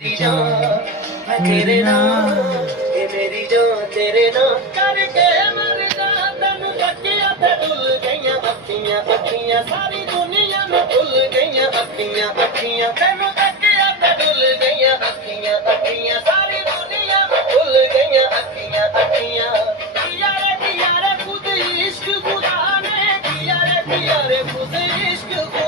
तेरी जान मैं तेरे नाम ये मेरी जान तेरे नाम करके मर जा तेनू तकिया ते डुल गईयां अखियां अखियां सारी दुनिया में भुल गईयां अखियां अखियां तेनू तकिया ते डुल गईयां अखियां अखियां सारी दुनिया में भुल गईयां अखियां अखियां किया रे खुद इश्क खुदा ने किया रे खुद इश्क